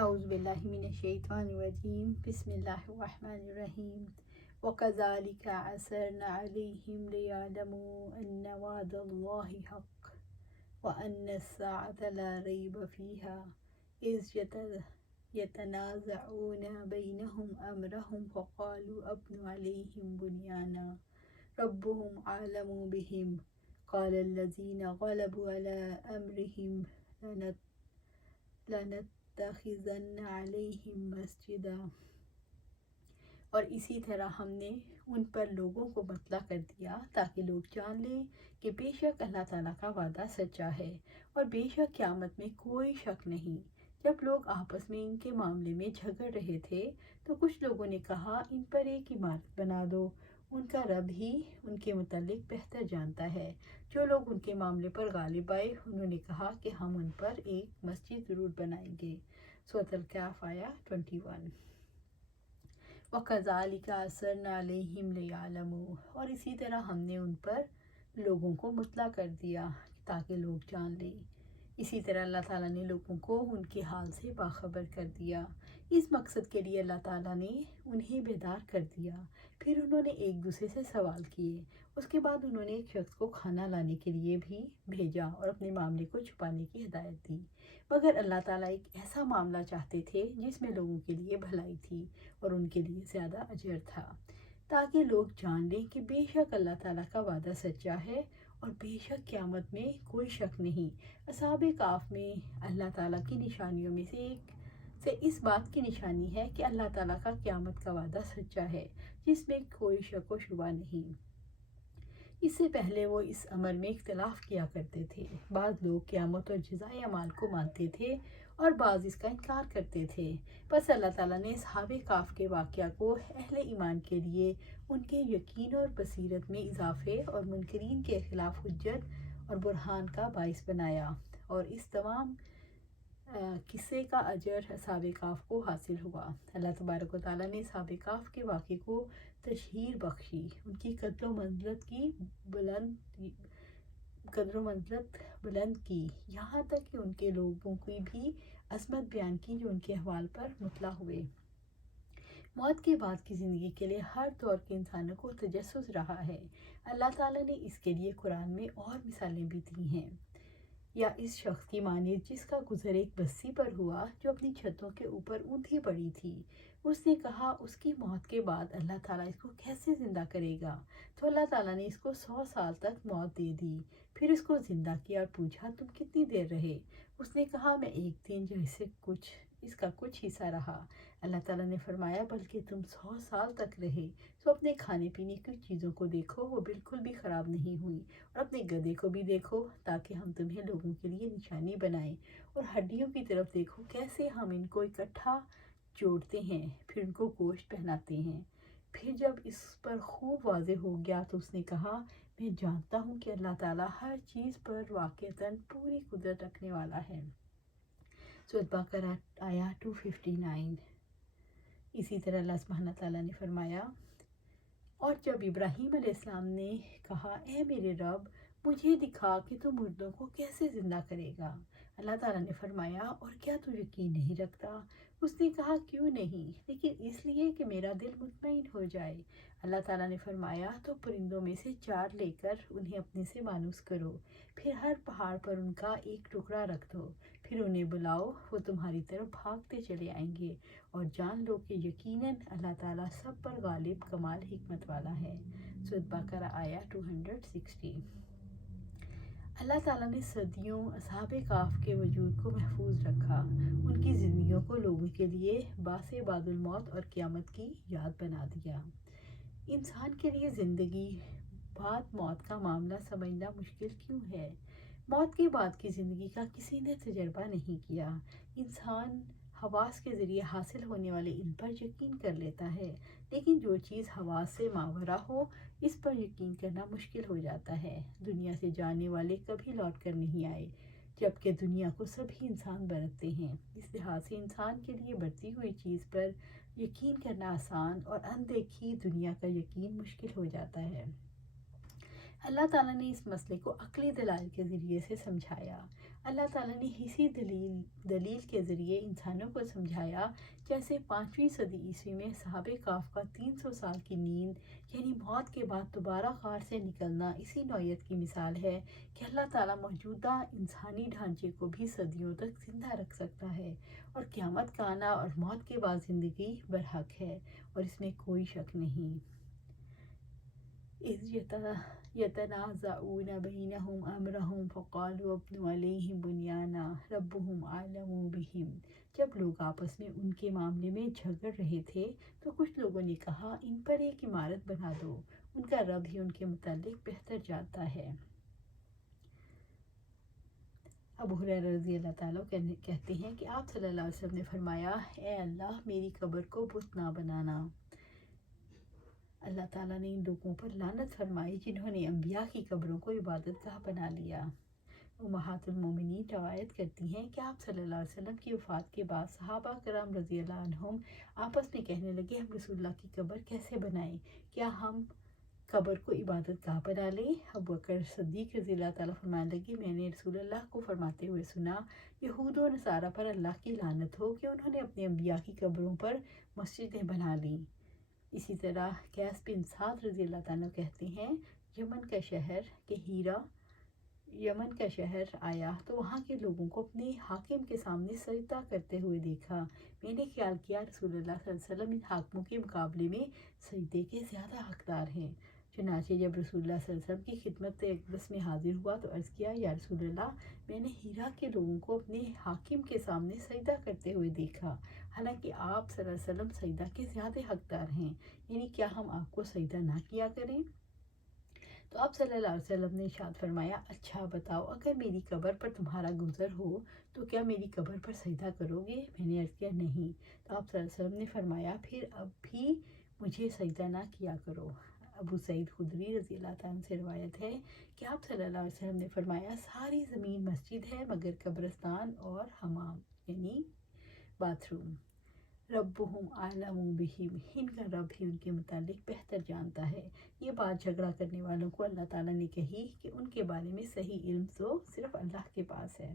اعوذ باللہ من الشیطان الرجیم بسم اللہ الرحمن الرحیم وَكَذَلِكَ عَثَرْنَا عَلَيْهِمْ لِيَعْلَمُوا أَنَّ وَعْدَ اللَّهِ حَقٌّ وَأَنَّ السَّاعَةَ لَا رَيْبَ فِيهَا إِذْ يَتَنَازَعُونَ بَيْنَهُمْ أَمْرَهُمْ فَقَالُوا ابْنُوا عَلَيْهِمْ بُنْيَانًا رَبُّهُمْ أَعْلَمُ بِهِمْ قَالَ الَّذِينَ غَلَبُوا عَلَىٰ أَمْرِهِمْ لَنَتَّخِذَنَّ عَلَيْهِمْ مَسْجِدًا۔ اور اسی طرح ہم نے ان پر لوگوں کو مطلع کر دیا تاکہ لوگ جان لیں کہ بے شک اللہ تعالیٰ کا وعدہ سچا ہے اور بے شک قیامت میں کوئی شک نہیں۔ جب لوگ آپس میں ان کے معاملے میں جھگڑ رہے تھے تو کچھ لوگوں نے کہا ان پر ایک عمارت بنا دو، ان کا رب ہی ان کے متعلق بہتر جانتا ہے۔ جو لوگ ان کے معاملے پر غالب آئے انہوں نے کہا کہ ہم ان پر ایک مسجد ضرور بنائیں گے۔ سورۃ الکہف آیا 21۔ وَكَذَلِكَ عَثَرْنَا عَلَيْهِمْ لِيَعْلَمُوا، اور اسی طرح ہم نے ان پر لوگوں کو مطلع کر دیا تاکہ لوگ جان لیں۔ اسی طرح اللہ تعالیٰ نے لوگوں کو ان کے حال سے باخبر کر دیا۔ اس مقصد کے لیے اللہ تعالیٰ نے انہیں بیدار کر دیا۔ پھر انہوں نے ایک دوسرے سے سوال کیے۔ اس کے بعد انہوں نے ایک شخص کو کھانا لانے کے لیے بھی بھیجا اور اپنے معاملے کو چھپانے کی ہدایت دی، مگر اللہ تعالیٰ ایک ایسا معاملہ چاہتے تھے جس میں لوگوں کے لیے بھلائی تھی اور ان کے لیے زیادہ اجر تھا، تاکہ لوگ جان لیں کہ بے شک اللہ تعالیٰ کا وعدہ سچا ہے اور بے شک قیامت میں کوئی شک نہیں۔ اصحاب کہف میں اللہ تعالیٰ کی نشانیوں میں سے اس بات کی نشانی ہے کہ اللہ تعالیٰ کا قیامت کا وعدہ سچا ہے جس میں کوئی شک و شبہ نہیں۔ اس سے پہلے وہ اس امر میں اختلاف کیا کرتے تھے۔ بعض لوگ قیامت اور جزائے اعمال کو مانتے تھے اور بعض اس کا انکار کرتے تھے۔ بس اللہ تعالیٰ نے اصحاب کہف کے واقعہ کو اہل ایمان کے لیے ان کے یقین اور بصیرت میں اضافے اور منکرین کے خلاف حجت اور برہان کا باعث بنایا، اور اس تمام قصے کا اجر اصحاب کہف کو حاصل ہوا۔ اللہ تبارک و تعالیٰ نے اصحاب کہف کے واقعے کو تشہیر بخشی، ان کی قدر و منزلت بلند کی، یہاں تک کہ ان کے لوگوں کی بھی عظمت بیان کی جو ان کے احوال پر مطلع ہوئے۔ موت کے بعد کی زندگی کے لیے ہر دور کے انسانوں کو تجسس رہا ہے۔ اللہ تعالیٰ نے اس کے لیے قرآن میں اور مثالیں بھی دی ہیں، یا اس شخص کی مانند جس کا گزر ایک بستی پر ہوا جو اپنی چھتوں کے اوپر اونھی پڑی تھی۔ اس نے کہا اس کی موت کے بعد اللہ تعالیٰ اس کو کیسے زندہ کرے گا؟ تو اللہ تعالیٰ نے اس کو 100 سال تک موت دے دی، پھر اس کو زندہ کیا اور پوچھا تم کتنی دیر رہے؟ اس نے کہا میں ایک دن جو اس کا کچھ حصہ رہا۔ اللہ تعالیٰ نے فرمایا بلکہ تم 100 سال تک رہے، تو اپنے کھانے پینے کی چیزوں کو دیکھو وہ بالکل بھی خراب نہیں ہوئی، اور اپنے گدھے کو بھی دیکھو تاکہ ہم تمہیں لوگوں کے لیے نشانی بنائیں، اور ہڈیوں کی طرف دیکھو کیسے ہم ان کو اکٹھا جوڑتے ہیں، پھر ان کو گوشت پہناتے ہیں۔ پھر جب اس پر خوب واضح ہو گیا تو اس نے کہا میں جانتا ہوں کہ اللہ تعالیٰ ہر چیز پر واقعتاً پوری قدرت رکھنے والا ہے۔ سورۃ بقرہ آیا 259۔ اسی طرح اللہ سبحانہ تعالیٰ نے فرمایا اور جب ابراہیم علیہ السلام نے کہا اے میرے رب مجھے دکھا کہ تو مردوں کو کیسے زندہ کرے گا؟ اللہ تعالیٰ نے فرمایا اور کیا تو یقین نہیں رکھتا؟ اس نے کہا کیوں نہیں، لیکن اس لیے کہ میرا دل مطمئن ہو جائے۔ اللہ تعالیٰ نے فرمایا تو پرندوں میں سے 4 لے کر انہیں اپنے سے مانوس کرو، پھر ہر پہاڑ پر ان کا ایک ٹکڑا رکھ دو، پھر انہیں بلاؤ وہ تمہاری طرف بھاگتے چلے آئیں گے، اور جان لو کہ یقیناً اللہ تعالیٰ سب پر غالب کمال حکمت والا ہے۔ سورۃ بقرہ آیا 260۔ اللہ تعالیٰ نے صدیوں اصحاب کہف کے وجود کو محفوظ رکھا، ان کی زندگیوں کو لوگوں کے لیے باعث بعد الموت اور قیامت کی یاد بنا دیا۔ انسان کے لیے زندگی بعد موت کا معاملہ سمجھنا مشکل کیوں ہے؟ موت کے بعد کی زندگی کا کسی نے تجربہ نہیں کیا۔ انسان حواس کے ذریعے حاصل ہونے والے علم پر یقین کر لیتا ہے، لیکن جو چیز حواس سے ماورا ہو اس پر یقین کرنا مشکل ہو جاتا ہے۔ دنیا سے جانے والے کبھی لوٹ کر نہیں آئے، جبکہ دنیا کو سبھی انسان برتتے ہیں۔ اس لحاظ سے انسان کے لیے برتی ہوئی چیز پر یقین کرنا آسان اور اندیکھی دنیا کا یقین مشکل ہو جاتا ہے۔ اللہ تعالیٰ نے اس مسئلے کو عقلی دلائل کے ذریعے سے سمجھایا۔ اللہ تعالیٰ نے اسی دلیل کے ذریعے انسانوں کو سمجھایا، جیسے 5ویں صدی عیسوی میں صحابہ کہف کا 300 سال کی نیند یعنی موت کے بعد دوبارہ غار سے نکلنا اسی نوعیت کی مثال ہے کہ اللہ تعالیٰ موجودہ انسانی ڈھانچے کو بھی صدیوں تک زندہ رکھ سکتا ہے، اور قیامت کا آنا اور موت کے بعد زندگی برحق ہے، اور اس میں کوئی شک نہیں۔ اذ يتنازعون بينهم امرهم فقالوا ابنوا عليهم بنيانا ربهم اعلم بهم، جب لوگ آپس میں ان کے معاملے میں جھگڑ رہے تھے تو کچھ لوگوں نے کہا ان پر ایک عمارت بنا دو، ان کا رب ہی ان کے متعلق بہتر جانتا ہے۔ ابو ہریرہ رضی اللہ تعالیٰ کہتے ہیں کہ آپ صلی اللہ علیہ وسلم نے فرمایا، اے اللہ میری قبر کو بت نہ بنانا۔ اللہ تعالیٰ نے ان لوگوں پر لعنت فرمائی جنہوں نے انبیاء کی قبروں کو عبادت گاہ بنا لیا۔ امہات المومنین روایت کرتی ہیں کہ آپ صلی اللہ علیہ وسلم کی وفات کے بعد صحابہ کرام رضی اللہ عنہم آپس میں کہنے لگے، ہم رسول اللہ کی قبر کیسے بنائیں؟ کیا ہم قبر کو عبادت گاہ بنا لیں؟ ابو بکر صدیق رضی اللہ تعالیٰ فرمانے لگے، میں نے رسول اللہ کو فرماتے ہوئے سنا، یہود و نصارہ پر اللہ کی لعنت ہو کہ انہوں نے اپنے انبیاء کی قبروں پر مسجدیں بنا لیں۔ اسی طرح قیس بن سعد رضی اللہ تعالیٰ کہتے ہیں، یمن کا شہر آیا تو وہاں کے لوگوں کو اپنے حاکم کے سامنے سجدہ کرتے ہوئے دیکھا، میں نے خیال کیا رسول اللہ صلی اللہ علیہ وسلم ان حاکموں کے مقابلے میں سجدے کے زیادہ حقدار ہیں۔ چنانچہ جب رسول اللہ صلی اللہ علیہ وسلم کی خدمت اقدس میں حاضر ہوا تو عرض کیا، یا رسول اللہ میں نے ہیرا کے لوگوں کو اپنے حاکم کے سامنے سجدہ کرتے ہوئے دیکھا، حالانکہ آپ صلی اللہ علیہ وسلم سجدہ کے زیادہ حقدار ہیں، یعنی کیا ہم آپ کو سجدہ نہ کیا کریں؟ تو آپ صلی اللہ علیہ وسلم نے ارشاد فرمایا، اچھا بتاؤ اگر میری قبر پر تمہارا گزر ہو تو کیا میری قبر پر سجدہ کرو گے؟ میں نے عرض کیا نہیں۔ تو آپ صلی اللہ علیہ وسلم نے فرمایا، پھر اب بھی مجھے سجدہ نہ کیا کرو۔ ابو سعید خدری رضی اللہ تعالیٰ سے روایت ہے کہ آپ صلی اللہ علیہ وسلم نے فرمایا، ساری زمین مسجد ہے مگر قبرستان اور حمام یعنی باتھ روم، ربهم اعلم بهم، ان کا رب ہی ان کے متعلق بہتر جانتا ہے۔ یہ بات جھگڑا کرنے والوں کو اللہ تعالیٰ نے کہی کہ ان کے بارے میں صحیح علم تو صرف اللہ کے پاس ہے۔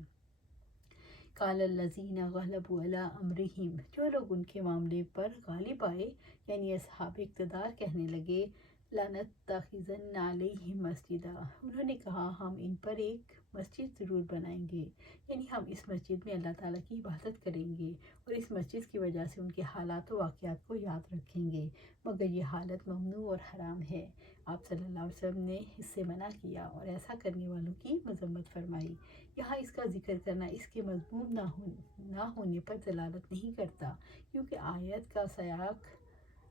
قال الذین غلبوا علی امرہم، جو لوگ ان کے معاملے پر غالب آئے یعنی اصحاب اقتدار کہنے لگے، لنتخذن علیہم مسجدا، انہوں نے کہا ہم ان پر ایک مسجد ضرور بنائیں گے، یعنی ہم اس مسجد میں اللہ تعالیٰ کی عبادت کریں گے اور اس مسجد کی وجہ سے ان کے حالات و واقعات کو یاد رکھیں گے، مگر یہ حالت ممنوع اور حرام ہے۔ آپ صلی اللہ علیہ وسلم نے اس سے منع کیا اور ایسا کرنے والوں کی مذمت فرمائی۔ یہاں اس کا ذکر کرنا اس کے مضمون نہ ہونے پر دلالت نہیں کرتا، کیونکہ آیت کا سیاق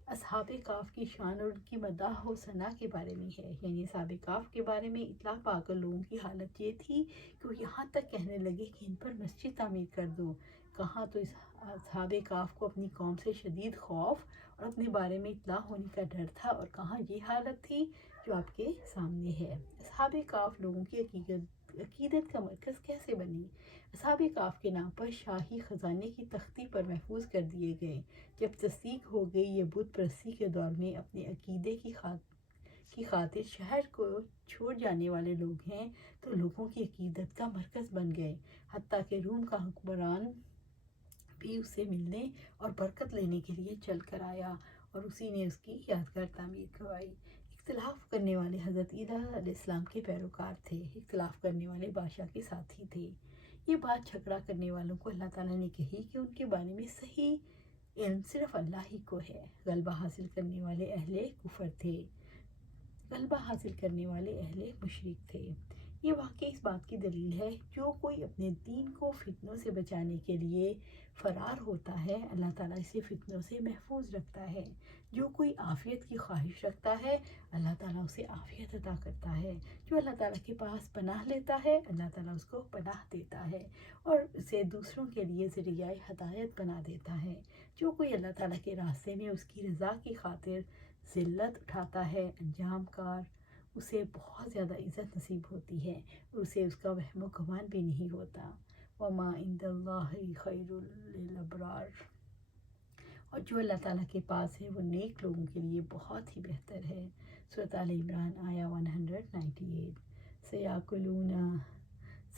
اصحاب کہف کی شان اور ان کی مداح و ثنا کے بارے میں ہے، یعنی اصحاب کہف کے بارے میں اطلاع پا کر لوگوں کی حالت یہ تھی کہ وہ یہاں تک کہنے لگے کہ ان پر مسجد تعمیر کر دو۔ کہاں تو اصحاب کہف کو اپنی قوم سے شدید خوف اور اپنے بارے میں اطلاع ہونے کا ڈر تھا، اور کہاں یہ حالت تھی جو آپ کے سامنے ہے۔ اصحاب کہف لوگوں کی عقیدت کا مرکز کیسے بنی؟ اصحاب کہف کے نام پر شاہی خزانے کی تختی پر محفوظ کر دیے گئے۔ جب تصدیق ہو گئی یہ بت پرستی کے دور میں اپنے عقیدے کی خاطر شہر کو چھوڑ جانے والے لوگ ہیں تو لوگوں کی عقیدت کا مرکز بن گئے، حتیٰ کہ روم کا حکمران بھی اس سے ملنے اور برکت لینے کے لیے چل کر آیا اور اسی نے اس کی یادگار تعمیر کروائی۔ اختلاف کرنے والے حضرت عیسیٰ علیہ السلام کے پیروکار تھے، اختلاف کرنے والے بادشاہ کے ساتھی تھے۔ یہ بات جھگڑا کرنے والوں کو اللہ تعالیٰ نے کہی کہ ان کے بارے میں صحیح علم صرف اللہ ہی کو ہے۔ غلبہ حاصل کرنے والے اہل کفر تھے، غلبہ حاصل کرنے والے اہل مشرک تھے۔ یہ واقعہ اس بات کی دلیل ہے، جو کوئی اپنے دین کو فتنوں سے بچانے کے لیے فرار ہوتا ہے اللہ تعالیٰ اسے فتنوں سے محفوظ رکھتا ہے۔ جو کوئی عافیت کی خواہش رکھتا ہے اللہ تعالیٰ اسے عافیت عطا کرتا ہے۔ جو اللہ تعالیٰ کے پاس پناہ لیتا ہے اللہ تعالیٰ اس کو پناہ دیتا ہے اور اسے دوسروں کے لیے ذریعہ ہدایت بنا دیتا ہے۔ جو کوئی اللہ تعالیٰ کے راستے میں اس کی رضا کی خاطر ذلت اٹھاتا ہے انجام کار اسے بہت زیادہ عزت نصیب ہوتی ہے اور اسے اس کا وہم و گمان بھی نہیں ہوتا۔ وَمَا عِندَ اللَّهِ خَيْرٌ لِلْأَبْرَارِ، اور جو اللہ تعالیٰ کے پاس ہے وہ نیک لوگوں کے لیے بہت ہی بہتر ہے۔ سورۃ آل عمران آیا 198۔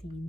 3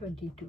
22।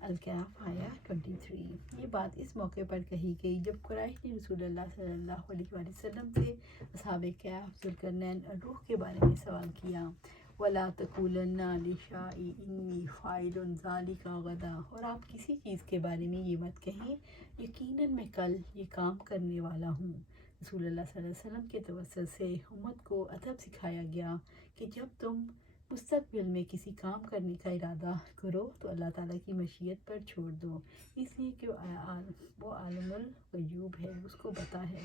الکہف آیا 23۔ یہ بات اس موقع پر کہی گئی جب قریش نے رسول اللہ صلی اللہ علیہ وآلہ وسلم سے اصحاب کہف، ذوالقرنین اور روح کے بارے میں سوال کیا۔ وَلَا تَقُولَنَّ لِشَيْءٍ إِنِّي فَاعِلٌ ذَلِكَ غَدًا، اور آپ کسی چیز کے بارے میں یہ مت کہیں یقیناً میں کل یہ کام کرنے والا ہوں۔ رسول اللہ صلی اللہ علیہ وسلم کے توسط سے امت کو ادب سکھایا گیا کہ جب تم مستقبل میں کسی کام کرنے کا ارادہ کرو تو اللہ تعالیٰ کی مشیت پر چھوڑ دو، اس لیے کہ وہ عالم الغیوب ہے، اس کو پتہ ہے۔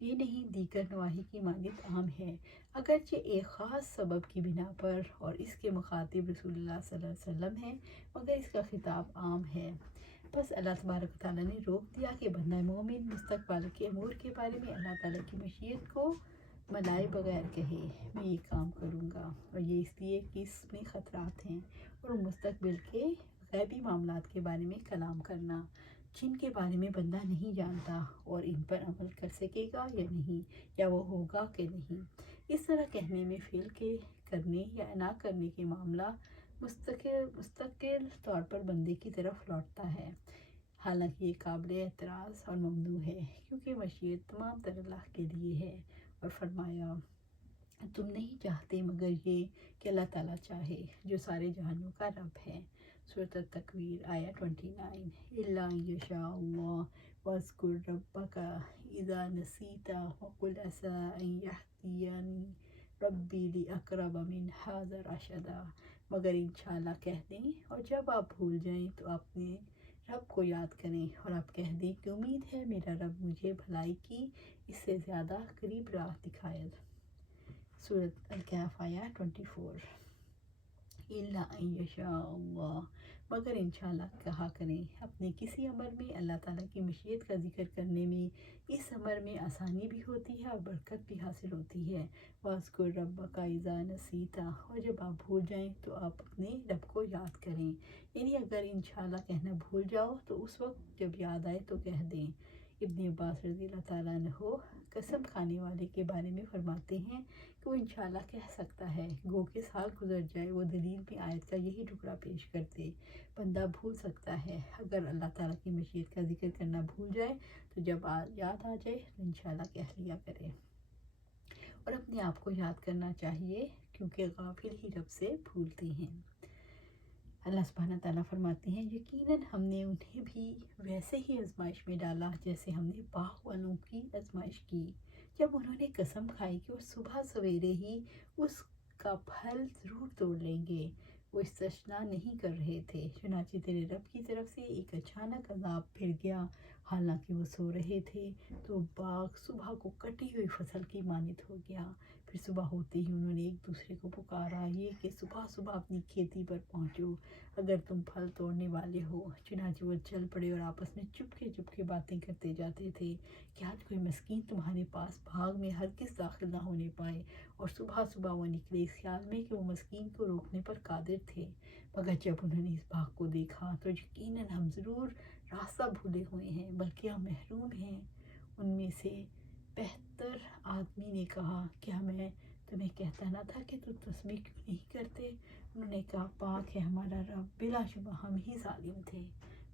یہ نہیں دیگر نواحی کی مانند عام ہے، اگرچہ ایک خاص سبب کی بنا پر، اور اس کے مخاطب رسول اللہ صلی اللہ علیہ وسلم ہے، مگر اس کا خطاب عام ہے۔ بس اللہ تبارک و تعالیٰ نے روک دیا کہ بندہ مومن مستقبل کے امور کے بارے میں اللہ تعالیٰ کی مشیت کو ملائے بغیر کہے میں یہ کام کروں گا، اور یہ اس لیے کہ اس میں خطرات ہیں، اور مستقبل کے غیبی معاملات کے بارے میں کلام کرنا جن کے بارے میں بندہ نہیں جانتا اور ان پر عمل کر سکے گا یا نہیں، یا وہ ہوگا کہ نہیں۔ اس طرح کہنے میں فعل کے کرنے یا نہ کرنے کے معاملہ مستقل طور پر بندے کی طرف لوٹتا ہے، حالانکہ یہ قابل اعتراض اور ممنوع ہے، کیونکہ مشیت تمام تر اللہ کے لیے ہے۔ اور فرمایا تم نہیں چاہتے مگر یہ کہ اللہ تعالیٰ چاہے جو سارے جہانوں کا رب ہے۔ سورۃ التکویر آیا 29۔ الا ان یشاء اللہ واذکر ربک اذا نسیت وقل عسی ان یہدینی ربی لاقرب من ھذا رشدا، مگر انشاءاللہ کہہ دیں، اور جب آپ بھول جائیں تو اپنے رب کو یاد کریں، اور آپ کہہ دیں کہ امید ہے میرا رب مجھے بھلائی کی اس سے زیادہ قریب راہ دکھائے۔ سورۃ الکہف آیا 24۔ الا ان یشاء اللہ، مگر انشاءاللہ کہا کریں اپنے کسی امر میں اللہ تعالیٰ کی مشیت کا ذکر کرنے میں، اس امر میں آسانی بھی ہوتی ہے اور برکت بھی حاصل ہوتی ہے۔ وَاذْكُرْ رَبَّكَ إِذَا نَسِيتَ، اور جب آپ بھول جائیں تو آپ اپنے رب کو یاد کریں، یعنی اگر انشاءاللہ کہنا بھول جاؤ تو اس وقت جب یاد آئے تو کہہ دیں۔ ابن عباس رضی اللہ تعالیٰ عنہ قسم کھانے والے کے بارے میں فرماتے ہیں کہ وہ انشاءاللہ کہہ سکتا ہے، گو کہ سال گزر جائے، وہ دلیل میں آیت کا یہی ٹکڑا پیش کرتے۔ بندہ بھول سکتا ہے، اگر اللہ تعالیٰ کی مشیت کا ذکر کرنا بھول جائے تو جب یاد آ جائے تو انشاءاللہ کہہ لیا کرے، اور اپنے آپ کو یاد کرنا چاہیے کیونکہ غافل ہی رب سے بھولتے ہیں۔ اللہ سبحانہ تعالیٰ فرماتے ہیں یقیناً ہم نے انہیں بھی ویسے ہی آزمائش میں ڈالا جیسے ہم نے باغ والوں کی آزمائش کی، جب انہوں نے قسم کھائی کہ وہ صبح سویرے ہی اس کا پھل ضرور توڑ لیں گے، وہ استثنا نہیں کر رہے تھے، چنانچہ تیرے رب کی طرف سے ایک اچانک عذاب پھر گیا، حالانکہ وہ سو رہے تھے تو باغ صبح کو کٹی ہوئی فصل کی مانند ہو گیا۔ پھر صبح ہوتے ہی انہوں نے ایک دوسرے کو پکارا یہ کہ صبح صبح اپنی کھیتی پر پہنچو اگر تم پھل توڑنے والے ہو، چنانچہ وہ چل پڑے اور آپس میں چپکے باتیں کرتے جاتے تھے کہ آج کوئی مسکین تمہارے پاس باغ میں ہرگز داخل نہ ہونے پائے، اور صبح صبح وہ نکلے اس خیال میں کہ وہ مسکین کو روکنے پر قادر تھے، مگر جب انہوں نے اس باغ کو دیکھا تو یقیناً ہم ضرور راستہ بھولے ہوئے ہیں، بلکہ ہم محروم ہیں۔ ان میں سے بہتر آدمی نے کہا کیا میں تمہیں کہتا نہ تھا کہ تم تسبیح کیوں نہیں کرتے؟ انہوں نے کہا پاک ہے ہمارا رب، بلا شبہ ہم ہی ظالم تھے۔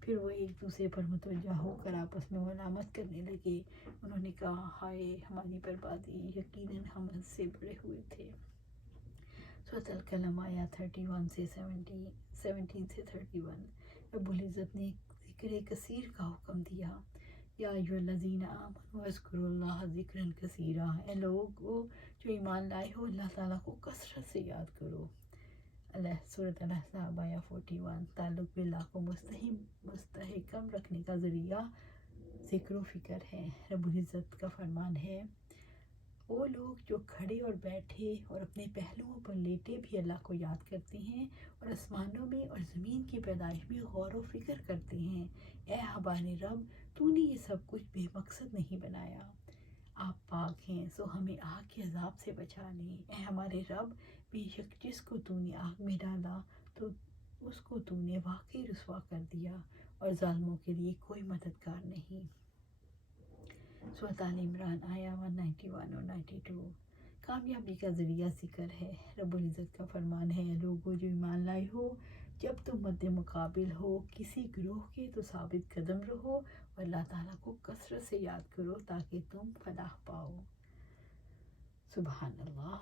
پھر وہ ایک دوسرے پر متوجہ ہو کر آپس میں ملامت کرنے لگے، انہوں نے کہا ہائے ہماری بربادی، یقیناً ہم حد سے بڑے ہوئے تھے۔ سورۃ القلم آیا 31 سے 17 سے 31۔ رب العزت نے ذکر کثیر کا حکم دیا، یا ایھا الذین آمنوا اذکروا اللہ ذکرا کثیرا، اے لوگو جو ایمان لائے ہو اللہ تعالیٰ کو کثرت سے یاد کرو۔ سورۃ الاحزاب آیا 41۔ تعلق باللہ کو مستحکم رکھنے کا ذریعہ ذکر و فکر ہے۔ رب العزت کا فرمان ہے وہ لوگ جو کھڑے اور بیٹھے اور اپنے پہلوؤں پر لیٹے بھی اللہ کو یاد کرتے ہیں اور آسمانوں میں اور زمین کی پیدائش میں غور و فکر کرتے ہیں، اے ہمارے رب تو نے یہ سب کچھ بے مقصد نہیں بنایا، آپ پاک ہیں سو ہمیں آگ کے عذاب سے بچا لیں، اے ہمارے رب بے شک جس کو تو نے آگ میں ڈالا تو اس کو تو نے واقعی رسوا کر دیا، اور ظالموں کے لیے کوئی مددگار نہیں۔ سورۃ آل عمران آیا 191 اور 92۔ کامیابی کا ذریعہ ذکر ہے۔ رب العزت کا فرمان ہے لوگوں جو ایمان لائے ہو جب تم مد مقابل ہو کسی گروہ کے تو ثابت قدم رہو اور اللہ تعالیٰ کو کثرت سے یاد کرو تاکہ تم فلاح پاؤ۔ سبحان اللہ۔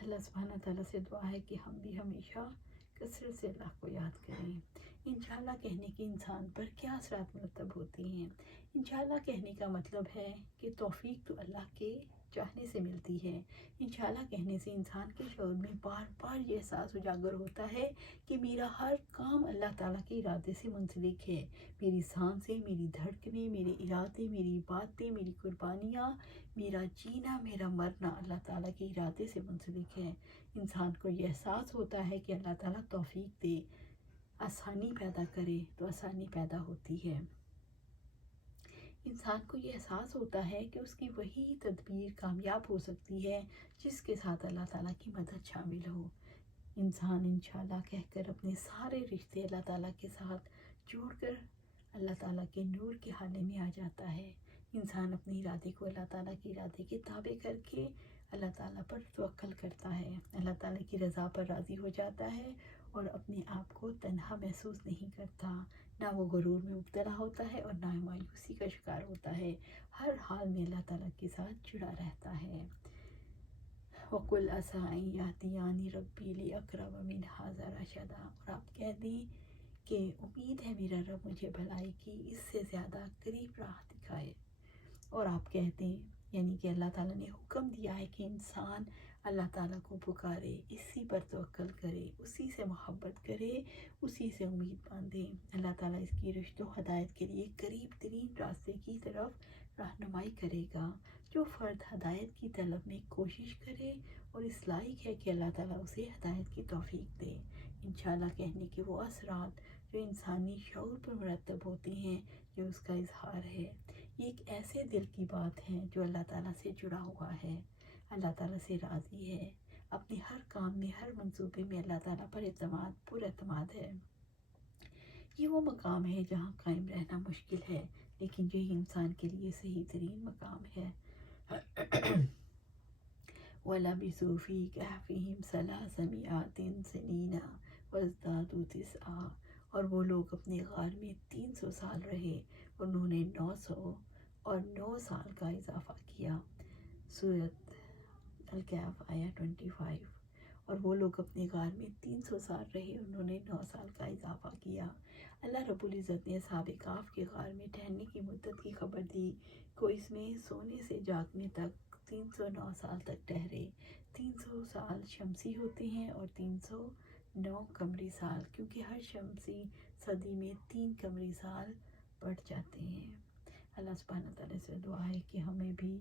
اللہ سبحانہ تعالیٰ سے دعا ہے کہ ہم بھی ہمیشہ کثرت سے اللہ کو یاد کریں۔ انشاءاللہ کہنے کے انسان پر کیا اثرات مرتب ہوتے ہیں؟ انشاءاللہ کہنے کا مطلب ہے کہ توفیق تو اللہ کے چاہنے سے ملتی ہے۔ انشاءاللہ کہنے سے انسان کے شعور میں بار بار یہ احساس اجاگر ہوتا ہے کہ میرا ہر کام اللہ تعالیٰ کے ارادے سے منسلک ہے۔ میری سانسیں، میری دھڑکنیں، میرے ارادے، میری باتیں، میری قربانیاں، میرا جینا، میرا مرنا اللہ تعالیٰ کے ارادے سے منسلک ہے۔ انسان کو یہ احساس ہوتا ہے کہ اللہ تعالیٰ توفیق دے، آسانی پیدا کرے تو آسانی پیدا ہوتی ہے۔ انسان کو یہ احساس ہوتا ہے کہ اس کی وہی تدبیر کامیاب ہو سکتی ہے جس کے ساتھ اللہ تعالیٰ کی مدد شامل ہو۔ انسان انشاءاللہ کہہ کر اپنے سارے رشتے اللہ تعالیٰ کے ساتھ جوڑ کر اللہ تعالیٰ کے نور کے حالے میں آ جاتا ہے۔ انسان اپنے ارادے کو اللہ تعالیٰ کے ارادے کے تابع کر کے اللہ تعالیٰ پر توکل کرتا ہے، اللہ تعالیٰ کی رضا پر راضی ہو جاتا ہے اور اپنے آپ کو تنہا محسوس نہیں کرتا، نہ وہ غرور میں مبتلا ہوتا ہے اور نہ مایوسی کا شکار ہوتا ہے، ہر حال میں اللہ تعالیٰ کے ساتھ جڑا رہتا ہے۔ وَقُلْ عَسَىٰ أَن يَهْدِيَنِ رَبِّي لِأَقْرَبَ مِنْ هَٰذَا رَشَدًا، اور آپ کہہ دیں کہ امید ہے میرا رب مجھے بھلائی کی اس سے زیادہ قریب راہ دکھائے۔ اور آپ کہتے ہیں یعنی کہ اللہ تعالیٰ نے حکم دیا ہے کہ انسان اللہ تعالیٰ کو پکارے، اسی پر توکل کرے، اسی سے محبت کرے، اسی سے امید باندھے۔ اللہ تعالیٰ اس کی رشد و ہدایت کے لیے قریب ترین راستے کی طرف رہنمائی کرے گا۔ جو فرد ہدایت کی طلب میں کوشش کرے اور اس لائق ہے کہ اللہ تعالیٰ اسے ہدایت کی توفیق دے۔ انشاءاللہ کہنے کے وہ اثرات جو انسانی شعور پر مرتب ہوتے ہیں، جو اس کا اظہار ہے، یہ ایک ایسے دل کی بات ہے جو اللہ تعالیٰ سے جڑا ہوا ہے، اللہ تعالیٰ سے راضی ہے، اپنے ہر کام میں، ہر منصوبے میں اللہ تعالیٰ پر پر اعتماد ہے۔ یہ وہ مقام ہے جہاں قائم رہنا مشکل ہے، لیکن یہی انسان کے لیے صحیح ترین مقام ہے۔ وَلَبِثُوا فِي كَهْفِهِمْ 300 سِنِينَ وَازْدَادُوا تِسْعًا، اور وہ لوگ اپنے غار میں 300 سال رہے اور انہوں نے 9 سال کا اضافہ کیا۔ سورۃ الکہف آیہ 25۔ اور وہ لوگ اپنے غار میں 300 سال رہے، انہوں نے 9 سال کا اضافہ کیا۔ اللہ رب العزت نے اصحاب کہف کے غار میں ٹھہرنے کی مدت کی خبر دی کہ اس میں سونے سے جاگنے تک 309 سال تک ٹھہرے۔ 300 سال شمسی ہوتے ہیں اور 309 قمری سال، کیونکہ ہر شمسی صدی میں 3 قمری سال بڑھ جاتے ہیں۔ اللہ سبحانہ تعالیٰ سے دعا ہے کہ ہمیں بھی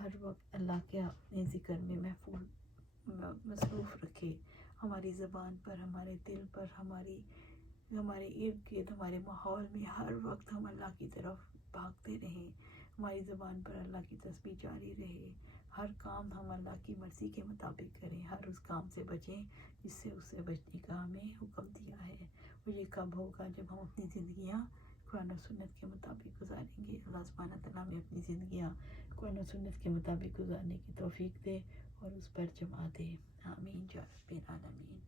ہر وقت اللہ کے اپنے ذکر میں مصروف رکھے، ہماری زبان پر، ہمارے دل پر، ہمارے ارد گرد، ہمارے ماحول میں ہر وقت ہم اللہ کی طرف بھاگتے رہیں، ہماری زبان پر اللہ کی تسبیح جاری رہے، ہر کام ہم اللہ کی مرضی کے مطابق کریں، ہر اس کام سے بچیں جس سے اس سے بچنے کا ہمیں حکم دیا ہے۔ اور یہ کب ہوگا؟ جب ہم اپنی زندگیاں قرآن و سنت کے مطابق گزاریں گے۔ اللہ سبحانہ تعالیٰ ہمیں اپنی زندگیاں قرآن و سنت کے مطابق گزارنے کی توفیق دے اور اس پر جما دے۔ آمین یا رب العالمین۔